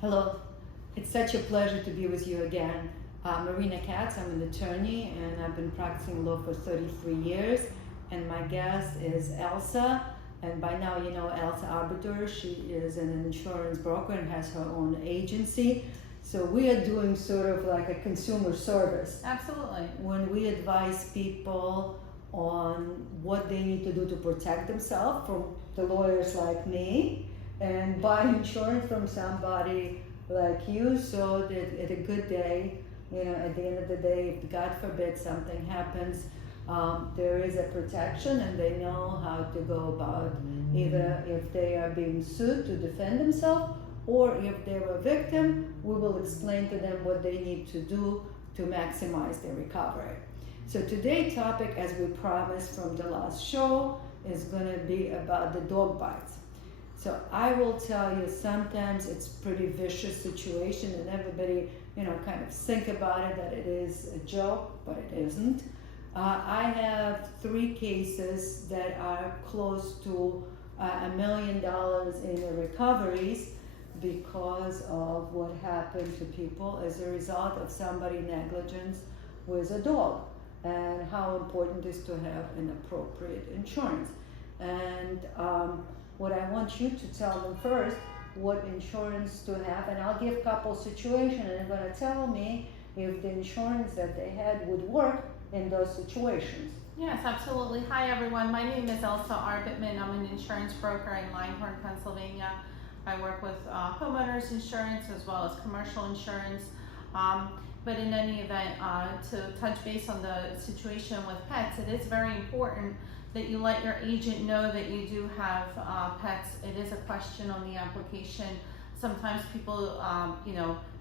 Hello, it's such a pleasure to be with you again. Marina Kats, I'm an attorney and I've been practicing law for 33 years. And my guest is Elsa, and by now you know Elsa Arbitman. She is an insurance broker and has her own agency. So we are doing sort of like a consumer service. Absolutely. When we advise people on what they need to do to protect themselves from the lawyers like me, and buy insurance from somebody like you, so that at a good day, at the end of the day, if God forbid something happens, there is a protection and they know how to go about either if they are being sued to defend themselves, or if they're a victim, we will explain to them what they need to do to maximize their recovery. So today's topic, as we promised from the last show, is going to be about the dog bites. So I will tell you, sometimes it's pretty vicious situation and everybody, kind of think about it that it is a joke, but it isn't. I have 3 cases that are close to $1 million in the recoveries because of what happened to people as a result of somebody negligence with a dog, and how important it is to have an appropriate insurance. And what I want you to tell them first, what insurance to have, and I'll give a couple situations, and they're going to tell me if the insurance that they had would work in those situations. Yes, absolutely. Hi, everyone. My name is Elsa Arbitman. I'm an insurance broker in Langhorne, Pennsylvania. I work with homeowners insurance as well as commercial insurance. But in any event, to touch base on the situation with pets, it is very important that you let your agent know that you do have pets. It is a question on the application. Sometimes people,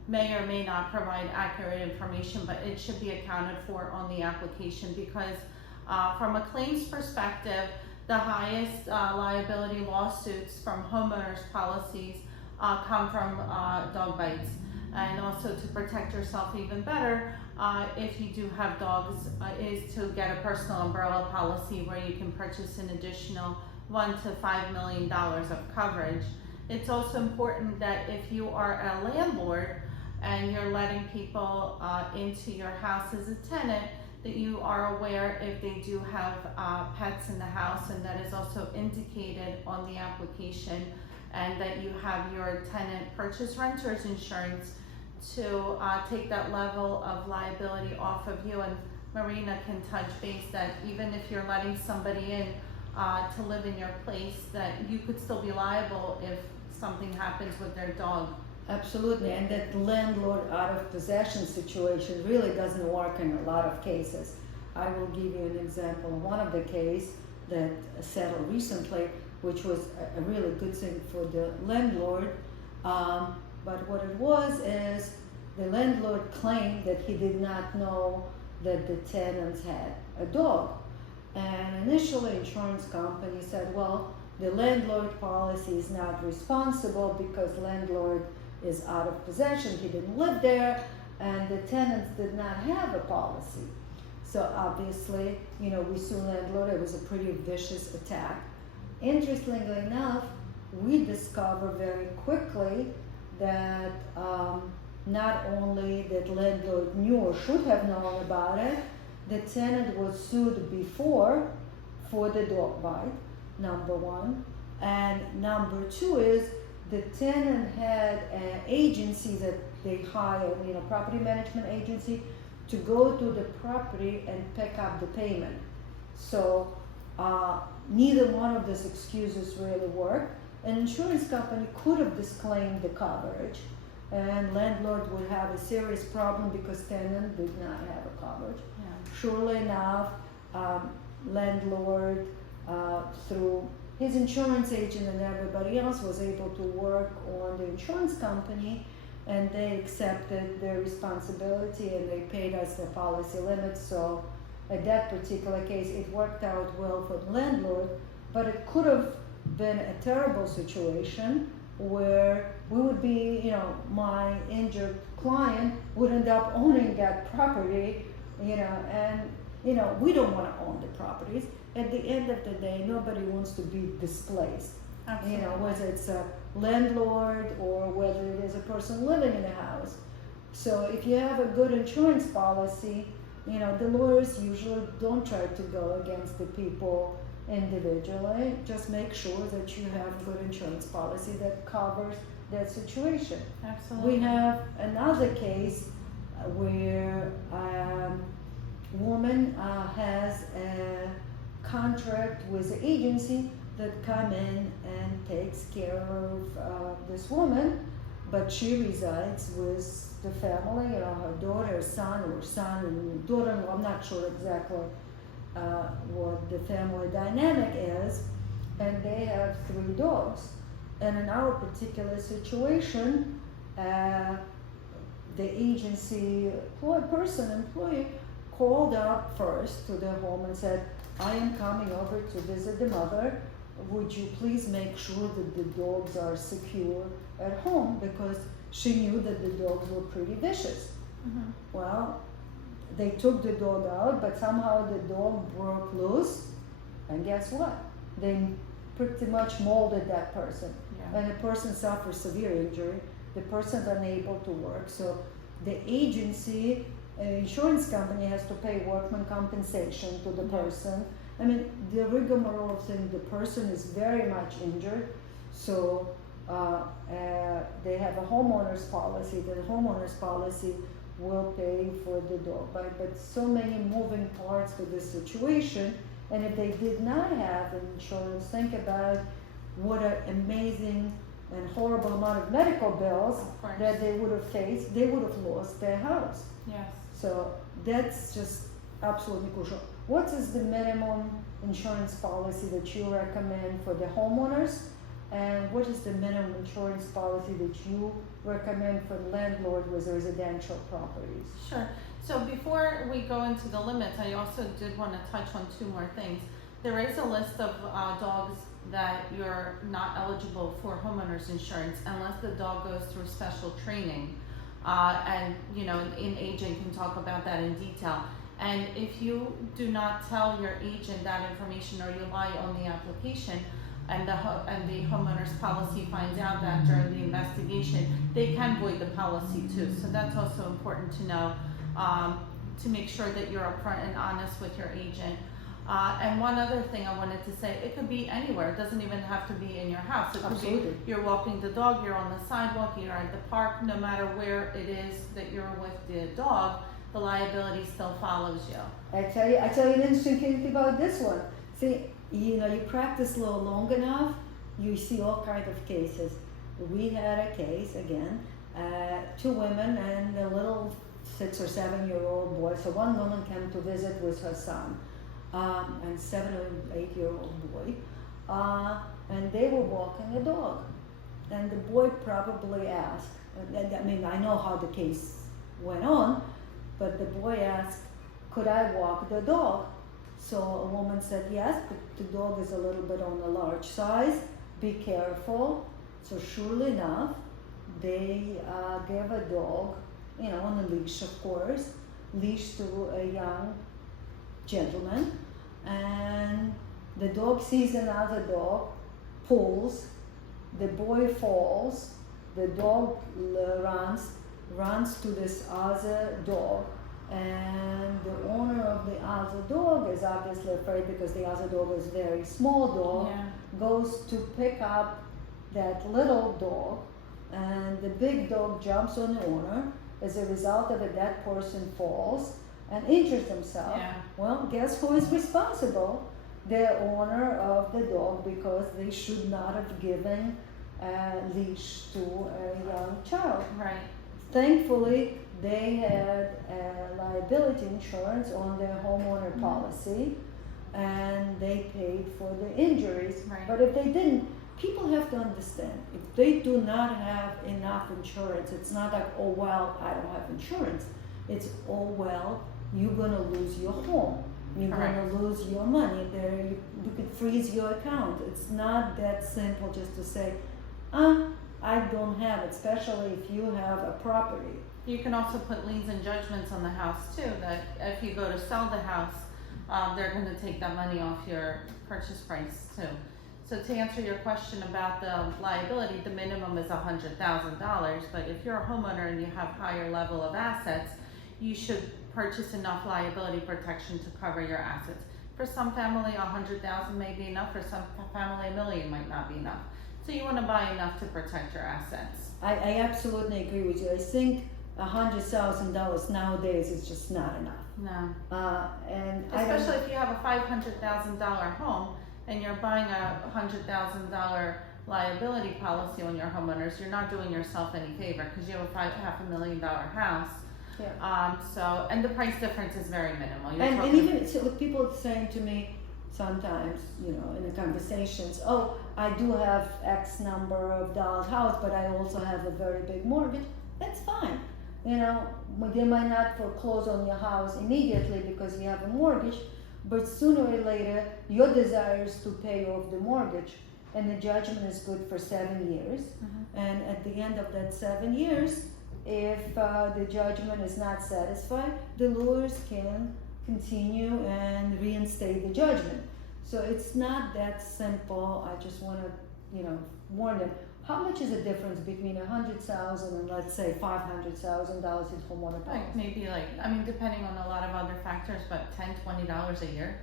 may or may not provide accurate information, but it should be accounted for on the application, because from a claims perspective, the highest liability lawsuits from homeowners policies come from dog bites. And also, to protect yourself even better, if you do have dogs, is to get a personal umbrella policy where you can purchase an additional $1 to $5 million of coverage. It's also important that if you are a landlord and you're letting people into your house as a tenant, that you are aware if they do have pets in the house, and that is also indicated on the application, and that you have your tenant purchase renter's insurance to take that level of liability off of you. And Marina can touch base that even if you're letting somebody in to live in your place, that you could still be liable if something happens with their dog. Absolutely, and that landlord out of possession situation really doesn't work in a lot of cases. I will give you an example. One of the cases that settled recently, which was a really good thing for the landlord, but what it was is the landlord claimed that he did not know that the tenants had a dog. And initially, insurance company said, well, the landlord policy is not responsible because landlord is out of possession. He didn't live there, and the tenants did not have a policy. So obviously, we sued landlord. It was a pretty vicious attack. Interestingly enough, we discovered very quickly that not only that landlord knew or should have known about it, the tenant was sued before for the dog bite, number one. And number 2 is the tenant had an agency that they hired, property management agency, to go to the property and pick up the payment. So neither one of those excuses really worked. An insurance company could have disclaimed the coverage, and landlord would have a serious problem because tenant did not have a coverage. Yeah. Surely enough, landlord through his insurance agent and everybody else was able to work on the insurance company, and they accepted their responsibility and they paid us the policy limits. So at that particular case, it worked out well for the landlord, but it could have been a terrible situation where we would be, my injured client would end up owning that property, and we don't want to own the properties. At the end of the day, nobody wants to be displaced. Absolutely. Whether it's a landlord or whether it is a person living in the house. So if you have a good insurance policy, you know, the lawyers usually don't try to go against the people individually. Just make sure that you have a good insurance policy that covers that situation. Absolutely. We have another case where a woman has a contract with the agency that come in and takes care of this woman, but she resides with the family, you know, her daughter, son and daughter-in-law. I'm not sure exactly what the family dynamic is, and they have 3 dogs. And in our particular situation, the agency employee called up first to the home and said, I am coming over to visit the mother. Would you please make sure that the dogs are secure at home? Because she knew that the dogs were pretty vicious. Mm-hmm. Well, they took the dog out, but somehow the dog broke loose, and guess what? They pretty much molded that person. Yeah. And the person suffered severe injury. The person's unable to work. So the agency, insurance company has to pay workman compensation to the person. I mean, the rigmarole of thing, the person is very much injured. So they have a homeowner's policy. The homeowner's policy will pay for the dog. But so many moving parts with this situation. And if they did not have insurance, think about what an amazing and horrible amount of medical bills that they would have faced. They would have lost their house. Yes. So that's just absolutely crucial. What is the minimum insurance policy that you recommend for the homeowners? And what is the minimum insurance policy that you recommend for the landlord with residential properties? Sure. So before we go into the limits, I also did want to touch on 2 more things. There is a list of dogs that you're not eligible for homeowners insurance unless the dog goes through special training. And, you know, an agent can talk about that in detail. And if you do not tell your agent that information or you lie on the application, and the homeowner's policy finds out that during the investigation, they can void the policy too. So that's also important to know, to make sure that you're upfront and honest with your agent. And one other thing I wanted to say, it could be anywhere. It doesn't even have to be in your house. It could Absolutely. be you're walking the dog, you're on the sidewalk, you're at the park. No matter where it is that you're with the dog, the liability still follows you. I tell you an interesting thing about this one. See, you know, you practice law long enough, you see all kinds of cases. We had a case again, 2 women and a little 6 or 7-year-old boy. So one woman came to visit with her son, and 7 or 8-year-old boy, and they were walking a dog. And the boy probably asked, I mean, I know how the case went on, but the boy asked, could I walk the dog? So a woman said, yes, but the dog is a little bit on the large size, be careful. So surely enough, they gave a dog, you know, on a leash, of course, leash to a young gentleman, and the dog sees another dog, pulls, the boy falls, the dog runs to this other dog, and the owner of the other dog is obviously afraid because the other dog is a very small dog, goes to pick up that little dog, and the big dog jumps on the owner. As a result of it, that person falls and injures himself. Well, guess who is responsible? The owner of the dog, because they should not have given a leash to a young child. Right. Thankfully, they had liability insurance on their homeowner policy, and they paid for the injuries. Right. But if they didn't, people have to understand, if they do not have enough insurance, it's not like, oh, well, I don't have insurance. It's, oh, well, you're going to lose your home. You're going to lose your money. You could freeze your account. It's not that simple just to say, I don't have it, especially if you have a property. You can also put liens and judgments on the house too, that if you go to sell the house, they're going to take that money off your purchase price too. So to answer your question about the liability, the minimum is $100,000, but if you're a homeowner and you have higher level of assets, you should purchase enough liability protection to cover your assets. For some family, $100,000 may be enough. For some family, $1 million might not be enough. So you want to buy enough to protect your assets. I absolutely agree with you. I think $100,000 nowadays is just not enough. No. And Especially if you have a $500,000 home and you're buying a $100,000 liability policy on your homeowners, you're not doing yourself any favor because you have a $500,000 house. Yeah. And the price difference is very minimal. And even so, with people saying to me sometimes, you know, in the conversations, oh, I do have X number of dollars house, but I also have a very big mortgage. That's fine. You know, they might not foreclose on your house immediately because you have a mortgage, but sooner or later, your desire is to pay off the mortgage, and the judgment is good for 7 years. Mm-hmm. And at the end of that 7 years, if the judgment is not satisfied, the lawyers can continue and reinstate the judgment. So it's not that simple. I just want to, you know, warn them. How much is the difference between $100,000 and let's say $500,000 in homeowner policy? Like maybe I mean, depending on a lot of other factors, but $10, $20 a year.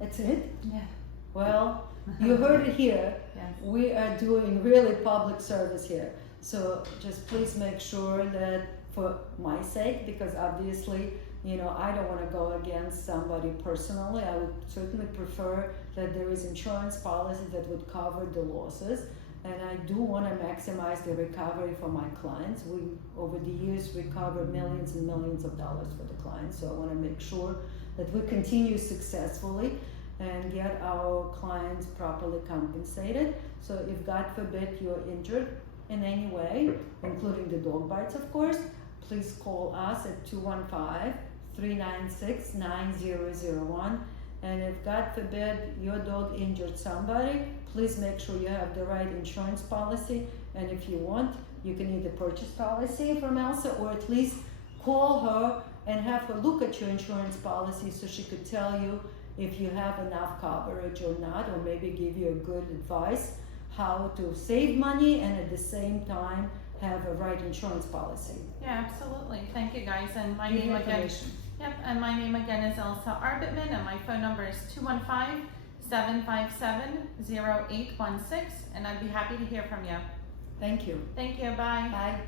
That's it? Yeah. Well, you heard it here. Yes. We are doing really public service here. So just please make sure that for my sake, because obviously, you know, I don't want to go against somebody personally. I would certainly prefer that there is insurance policy that would cover the losses. And I do want to maximize the recovery for my clients. We, over the years, recover millions and millions of dollars for the clients. So I want to make sure that we continue successfully and get our clients properly compensated. So if God forbid you're injured in any way, including the dog bites, of course, please call us at 215-396-9001. And if God forbid your dog injured somebody, please make sure you have the right insurance policy. And if you want, you can either purchase policy from Elsa or at least call her and have her look at your insurance policy so she could tell you if you have enough coverage or not, or maybe give you a good advice how to save money and at the same time have a right insurance policy. Yeah, absolutely. Thank you guys. And my name again. Yep, and my name again is Elsa Arbitman, and my phone number is 215-757-0816, and I'd be happy to hear from you. Thank you. Thank you. Bye. Bye.